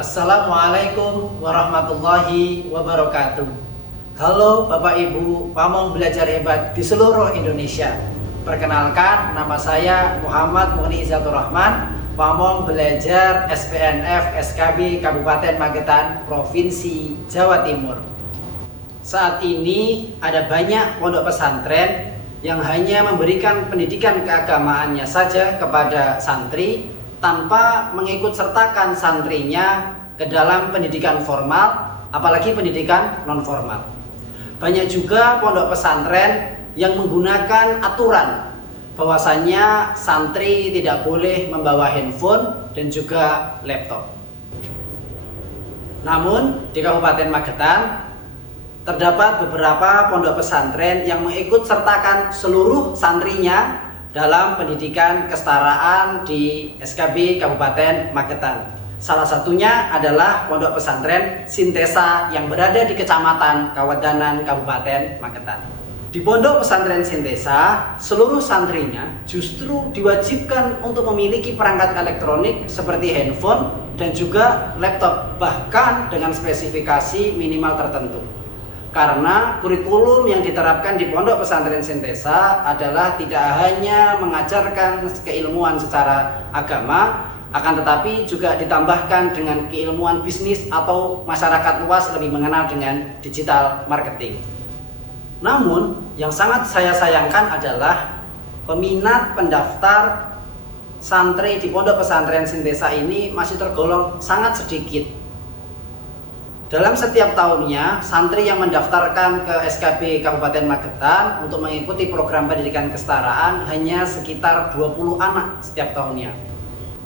Assalamualaikum warahmatullahi wabarakatuh. Halo Bapak Ibu pamong belajar hebat di seluruh Indonesia. Perkenalkan, nama saya Muhammad Mughni Izzatur Rahman, pamong belajar SPNF SKB Kabupaten Magetan, Provinsi Jawa Timur. Saat ini ada banyak pondok pesantren yang hanya memberikan pendidikan keagamaannya saja kepada santri tanpa mengikut sertakan santrinya ke dalam pendidikan formal, apalagi pendidikan non formal. Banyak juga pondok pesantren yang menggunakan aturan bahwasanya santri tidak boleh membawa handphone dan juga laptop. Namun di Kabupaten Magetan terdapat beberapa pondok pesantren yang mengikut sertakan seluruh santrinya dalam pendidikan kesetaraan di SKB Kabupaten Magetan. Salah satunya adalah pondok pesantren Sintesa yang berada di Kecamatan Kawedanan, Kabupaten Magetan. Di pondok pesantren Sintesa, seluruh santrinya justru diwajibkan untuk memiliki perangkat elektronik seperti handphone dan juga laptop, bahkan dengan spesifikasi minimal tertentu. Karena kurikulum yang diterapkan di pondok pesantren Sintesa adalah tidak hanya mengajarkan keilmuan secara agama, akan tetapi juga ditambahkan dengan keilmuan bisnis atau masyarakat luas lebih mengenal dengan digital marketing. Namun yang sangat saya sayangkan adalah peminat pendaftar santri di pondok pesantren Sintesa ini masih tergolong sangat sedikit. Dalam setiap tahunnya, santri yang mendaftarkan ke SKB Kabupaten Magetan untuk mengikuti program pendidikan kesetaraan hanya sekitar 20 anak setiap tahunnya.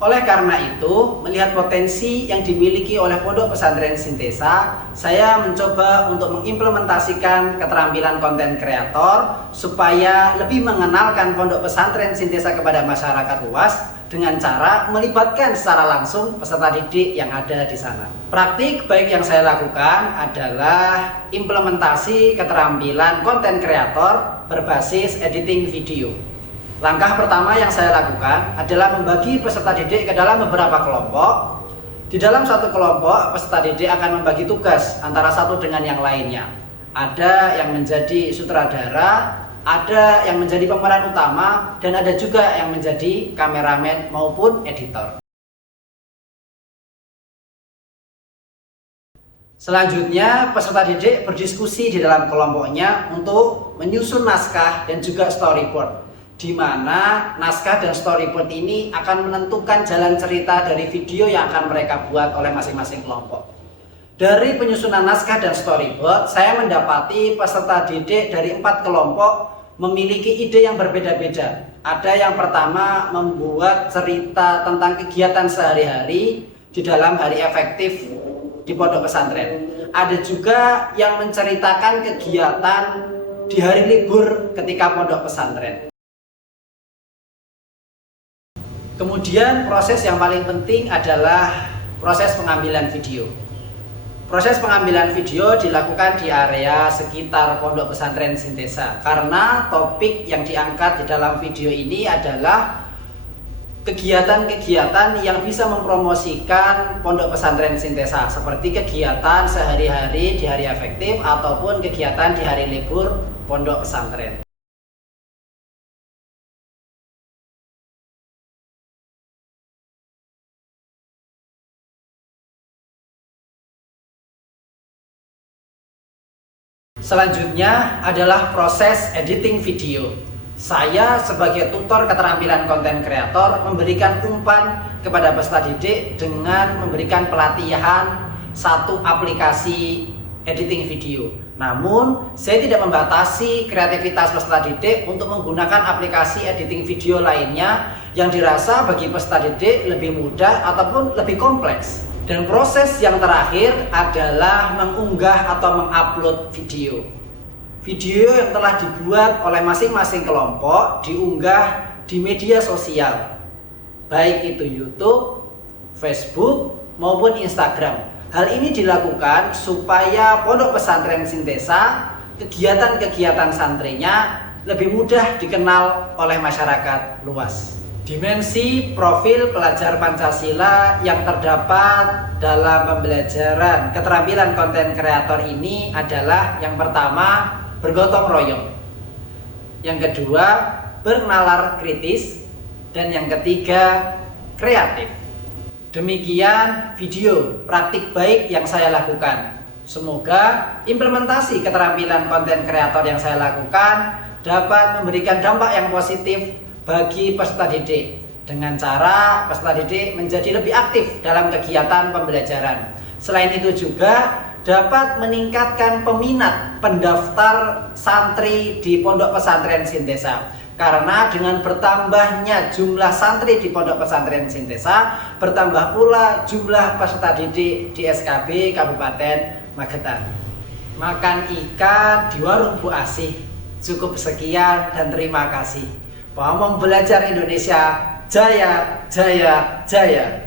Oleh karena itu, melihat potensi yang dimiliki oleh pondok pesantren Sintesa, saya mencoba untuk mengimplementasikan keterampilan konten kreator supaya lebih mengenalkan pondok pesantren Sintesa kepada masyarakat luas dengan cara melibatkan secara langsung peserta didik yang ada di sana. Praktik baik yang saya lakukan adalah implementasi keterampilan konten kreator berbasis editing video. Langkah pertama yang saya lakukan adalah membagi peserta didik ke dalam beberapa kelompok. Di dalam satu kelompok, peserta didik akan membagi tugas antara satu dengan yang lainnya. Ada yang menjadi sutradara, ada yang menjadi pemeran utama, dan ada juga yang menjadi kameramen maupun editor. Selanjutnya, peserta didik berdiskusi di dalam kelompoknya untuk menyusun naskah dan juga storyboard, di mana naskah dan storyboard ini akan menentukan jalan cerita dari video yang akan mereka buat oleh masing-masing kelompok. Dari penyusunan naskah dan storyboard, saya mendapati peserta didik dari 4 kelompok memiliki ide yang berbeda-beda. Ada yang pertama membuat cerita tentang kegiatan sehari-hari di dalam hari efektif di pondok pesantren. Ada juga yang menceritakan kegiatan di hari libur ketika pondok pesantren. Kemudian proses yang paling penting adalah proses pengambilan video. Proses pengambilan video dilakukan di area sekitar pondok pesantren Sintesa karena topik yang diangkat di dalam video ini adalah kegiatan-kegiatan yang bisa mempromosikan pondok pesantren Sintesa, seperti kegiatan sehari-hari di hari efektif ataupun kegiatan di hari libur pondok pesantren. Selanjutnya adalah proses editing video. Saya sebagai tutor keterampilan konten kreator memberikan umpan kepada peserta didik dengan memberikan pelatihan satu aplikasi editing video. Namun, saya tidak membatasi kreativitas peserta didik untuk menggunakan aplikasi editing video lainnya yang dirasa bagi peserta didik lebih mudah ataupun lebih kompleks. Dan proses yang terakhir adalah mengunggah atau mengupload video. Video yang telah dibuat oleh masing-masing kelompok diunggah di media sosial, baik itu YouTube, Facebook, maupun Instagram. Hal ini dilakukan supaya pondok pesantren Sintesa, kegiatan-kegiatan santrinya lebih mudah dikenal oleh masyarakat luas. Dimensi profil pelajar Pancasila yang terdapat dalam pembelajaran keterampilan konten kreator ini adalah yang pertama, bergotong royong, yang kedua, bernalar kritis, dan yang ketiga, kreatif. Demikian video praktik baik yang saya lakukan. Semoga implementasi keterampilan konten kreator yang saya lakukan dapat memberikan dampak yang positif bagi peserta didik, dengan cara peserta didik menjadi lebih aktif dalam kegiatan pembelajaran. Selain itu juga dapat meningkatkan peminat pendaftar santri di Pondok Pesantren Sintesa. Karena dengan bertambahnya jumlah santri di Pondok Pesantren Sintesa, bertambah pula jumlah peserta didik di SKB Kabupaten Magetan. Makan ikan di warung Bu Asih. Cukup sekian dan terima kasih. Pamong Belajar Indonesia, jaya, jaya, jaya.